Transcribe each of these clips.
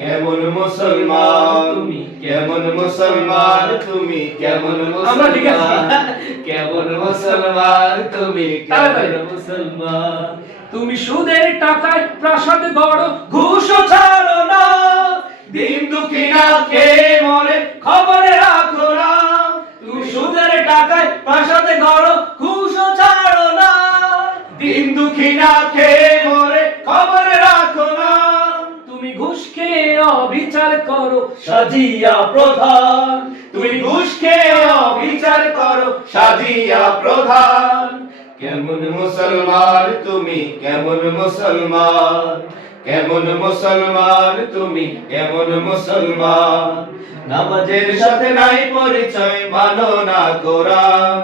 কেমন মুসলমান? তুমি কেমন মুসলমান? তুমি কেমন। মুসলমান? কেমন মুসলমান? তুমি কেমন মুসলমান? তুমি সুদের টাকায় প্রাসাদ গড় ঘুষও ছাড়ো না। দিন দুঃখী না কে মরে খবরে রাখো না। তুমি সুদের টাকায় প্রাসাদ ঘরো ঘুষ ছাড়ো না। দিন দুঃখী না কে মরে অবিচার করো সাজিয়া প্রধান। তুমি ঘুষকে অবিচার করো সাজিয়া প্রধান। কেমন মুসলমান তুমি? কেমন মুসলমান? কেমন মুসলমান তুমি? কেমন মুসলমান? নামাজের সাথে নাই পরিচয়, মানো না কোরআন।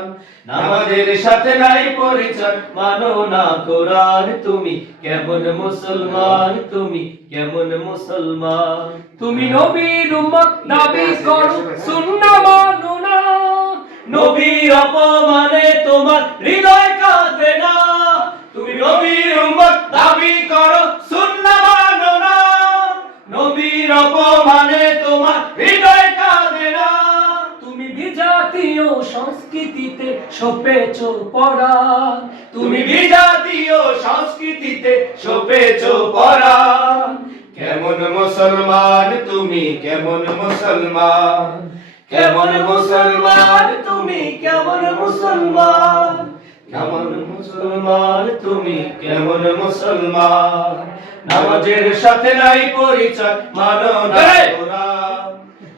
নামাজের সাথে নাই পরিচয়, মানো না কোরআন। তুমি কেমন মুসলমান তুমি? কেমন মুসলমান? তুমি নবীর উম্মত, দাবি করো সুন্নাহ মানো না। নবীর অপমানে তোমার হৃদয় সংস্কৃতিতে সপেছ পড়া তুমি বিজাতীয় সংস্কৃতিতে সপেছ পরা কেমন মুসলমান তুমি কেমন মুসলমান। কেমন মুসলমান তুমি কেমন মুসলমান। কেমন মুসলমান তুমি কেমন মুসলমান। নামাজের সাথে নাই পরিচয় মানো না